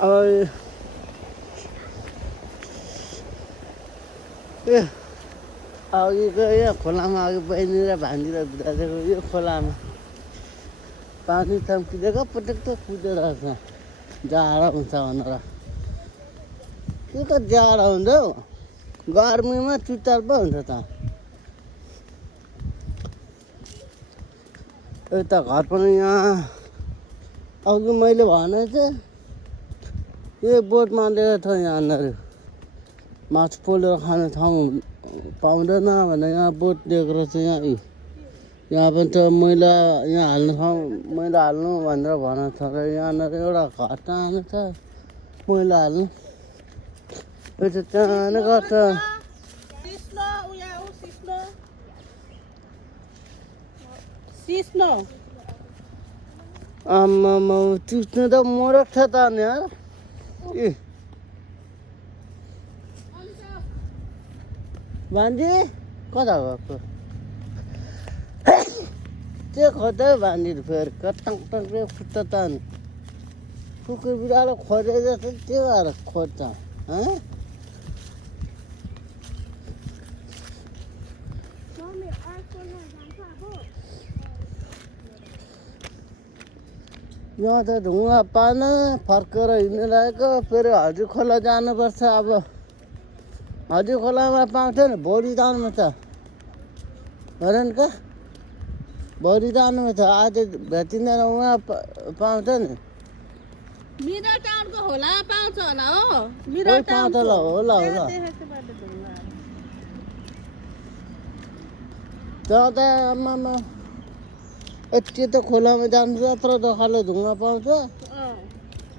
अब यो अघिको यो खोलामा अघि बहिनी र भान्जी र दाजुको यो खोलामा पानी तम्किदिएको पटक कुदेर आउँछ जाडो हुन्छ भनेर के त जाडो हुन्छ हौ गर्मीमा चुचाल पो हुन्छ त यता घर पनि यहाँ अघि मैले भने चाहिँ यो बोटमा लिएर छ यहाँनिर माछा पोलेर खाने ठाउँ पाउँदैन भने यहाँ बोट दिएको रहेछ यहाँ पनि त मैला यहाँ हाल्ने ठाउँ मैला हाल्नु भनेर भनेको छ र यहाँनिर एउटा घर टाढो छ मैला हाल्नु यो चाहिँ त्यहाँ नै गर्छ आम्मामा चुस्नु त मरक छ त नि ए भान्जी कता गएको त्यो खोज्दै भान्जी फेरि कटङ टङ्कै फुट्छ त नि कुकुर बिरालो खोजे जस्तो त्यो भएर खोज्छ यहाँ त ढुङ्गा पाना फर्केर हिँड्नु लागेको फेरि हजुर खोला जानुपर्छ अब हजुर खोलामा पाउँछ नि भोलि जानुमा छ हेर नि कहाँ भोलि जानुमा छ आज भेटिँदैन उहाँ पाउँछ नि मिरा टाउनको होला पाउँछ होला हो मिरा पाउँछ होला होला त्यहाँ त आमामा यति त खोलामा जानु यत्रो दोकानले ढुङ्गा पाउँछ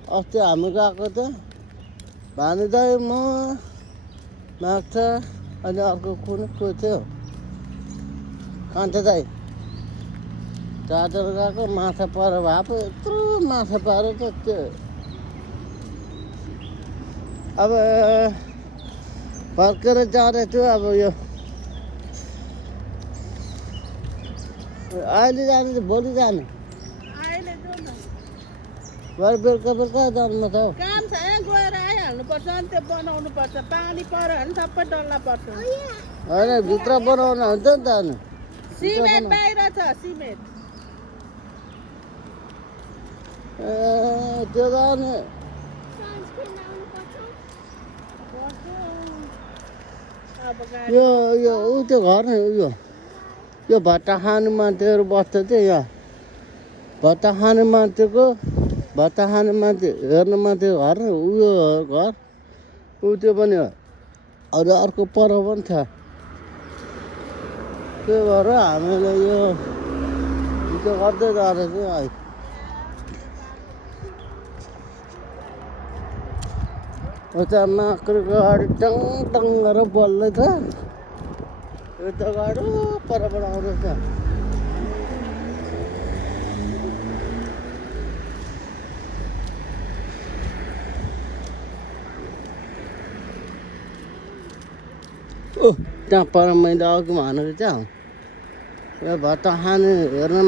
अस्ति हामी गएको त भानु दाइ म माग्छ अनि अर्को कुन को थियो कान्छा दाइ चार्जर गएको माछा पर भए पो यत्रो माछा पारेर त त्यो अब फर्केर जाँदै थियो अब यो अहिले जाने कि भोलि जाने भरे बेलुका जानुमा छ हौ काम छ यहाँ गएर आइहाल्नुपर्छ अनि त्यो बनाउनुपर्छ पानी पऱ्यो भने सबै डल्ला पर्छ होइन भित्र बनाउनु हुन्छ नि त अनि सिमेन्ट बाहिर छ सिमेन्ट ए त्यो जाने यो यो ऊ त्यो घर नि यो भट्टा खाने मान्छेहरू बस्छ चाहिँ यहाँ भट्टा खाने मान्छेको भट्टा खाने मान्छे हेर्ने मान्छेको घर नि उयो घर ऊ त्यो पनि हो अरू अर्को पर पनि छ त्यो भएर हामीले यो त्यो गर्दै जाँदा चाहिँ उता माक्रो गाडी टङ टङ गरेर बोल्दैछ यता गाडी परबाट आउँदैछ ओ त्यहाँ पर मैले अघि भनेको चाहिँ यो भट्टा खाने हेर्ने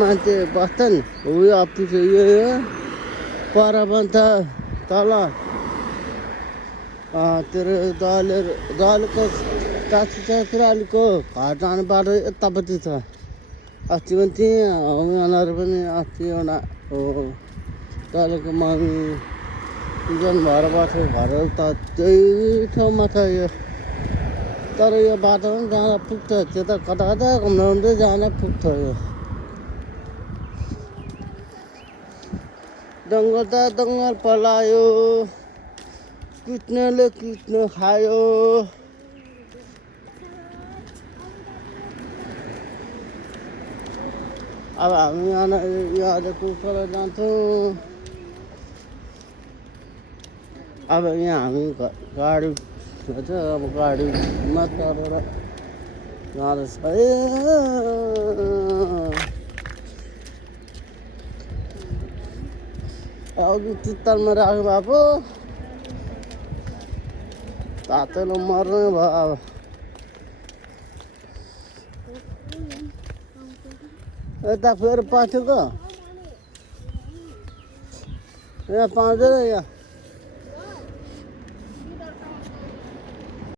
मान्छे बस्छ नि उयो अफिस यो पर पनि छ तल तेरो दलको चाचीको घर जाने बाटो यतापट्टि छ अस्ति पनि त्यहाँ उनीहरू पनि अस्ति एउटा हो दलको मम्मी सिजन भएर बसेको घर त त्यही ठाउँमा छ यो तर यो बाटो पनि जाँदा पुग्छ त्यो त कता घुम्दै जाँदा पुग्छ यो दङ्गल पलायो कुट्नेले कुट्न खायो अब हामी यहाँ कुकर जान्छौँ अब यहाँ हामी गाडी अब गाडीमा चढेर जाँदैछ अघि चित्तलमा राख्नु भएको तातोले मर्नु भयो अब यता फेरि पछिको यहाँ पाउँदैन यहाँ